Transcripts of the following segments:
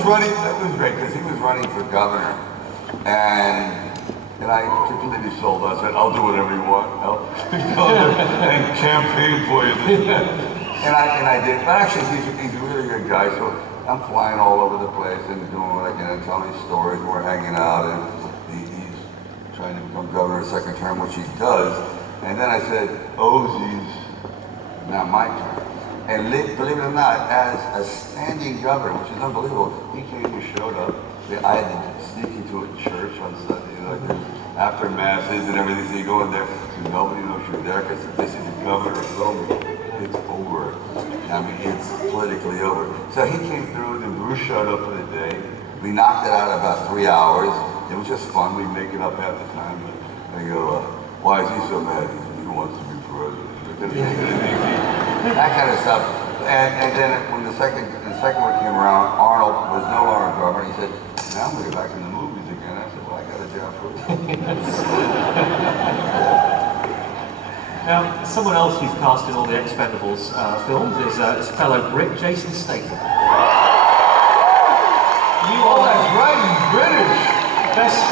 was running, that was great, because he was running for governor. And I completely sold. I said, I'll do whatever you want. I'll go there and campaign for you. And I did. But actually, he's a really good guy. So I'm flying all over the place and doing what I can and telling stories. We're hanging out, and he's trying to become governor a second term, which he does. And then I said, Ozzy's now my turn. And believe it or not, as a standing governor, which is unbelievable, he came and showed up. I had to sneak into a church on Sunday, like after masses and everything. So you go in there, so nobody knows you're there because this is the governor of Rome. It's over. I mean, it's politically over. So he came through, and Bruce showed up for the day. We knocked it out in about 3 hours. It was just fun. We make it up half the time. But I go, why is he so mad? He wants to be president. That kind of stuff. And then when the second one came around, Arnold was no longer governor. He said, now I'm going to get back in the movies again. I said, well, I got a job for you. Now, someone else who's cast in all the Expendables films is a fellow Brit, Jason Statham. That's right, he's British. Best,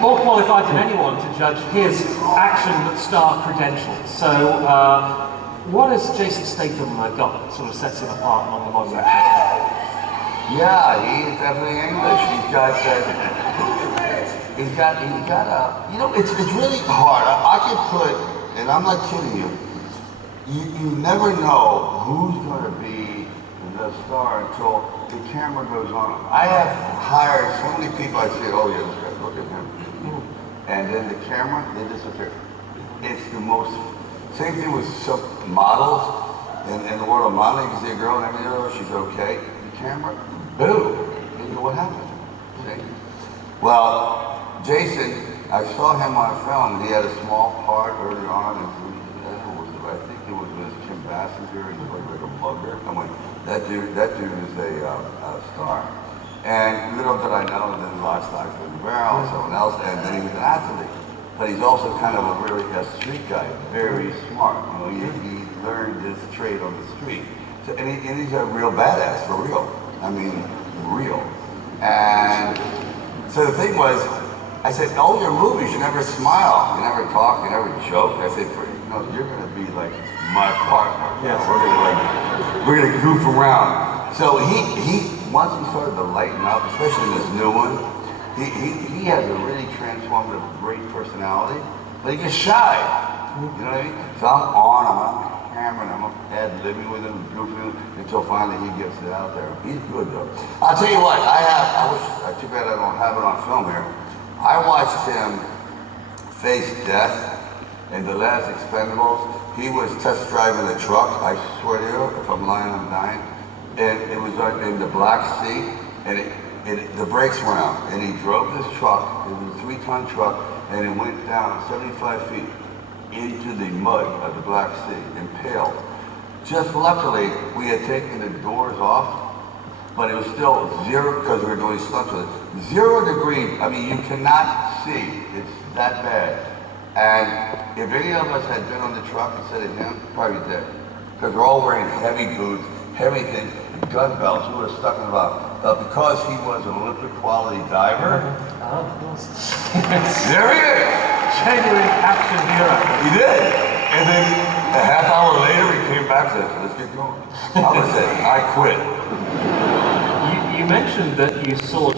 more qualified than anyone to judge his action star credentials. So, what has Jason Statham got that sort of sets him apart among the modern actors? Yeah, he's definitely English. He's got you know, it's really hard. I could put, and I'm not kidding you, you never know who's going to be the star until the camera goes on. I have hired so many people, I say, oh yeah, this guy, look at him. And then the camera, they disappear. It's the most, same thing with some models, in the world of modeling, you can see a girl and everything, oh, she's okay. The camera, boom, and you know what happened? See? Well, Jason, I saw him on film. He had a small part early on, and I think it was with Kim Basinger. He played like a mugger. I went, that dude is a star. And little did I know, then last night with Barrel, someone else, and then he was an athlete. But he's also kind of a street guy, very smart. You know, he learned this trade on the street. So, and he's a real badass, for real. I mean, real. And so the thing was, I said, all your movies, you never smile, you never talk, you never joke. I said, you know, you're gonna be like my partner. Yes. We're gonna goof around. So he once he started to lighten up, especially in this new one, he has a really transformative, great personality, but he gets shy. You know what I mean? So I'm on camera and I'm ad-libbing with him, goofing with him, until finally he gets it out there. He's good though. I'll tell you what, too bad I don't have it on film here. I watched him face death in the last Expendables. He was test driving a truck, I swear to you, if I'm lying, I'm dying. And it was in the Black Sea, and the brakes went out, and he drove this truck, it was a 3-ton truck, and it went down 75 feet into the mud of the Black Sea, impaled. Just luckily, we had taken the doors off, but it was still zero, because we were doing stunts with it. 0 degrees, I mean, you cannot see, it's that bad. And if any of us had been on the truck instead of him, probably dead. Because we're all wearing heavy boots, heavy things, gun belts, we would have stuck in about. But because he was an Olympic quality diver, there he is! Genuine action hero. He did. And then a half hour later, he came back and said, let's get going. I was it. I quit. You mentioned that you saw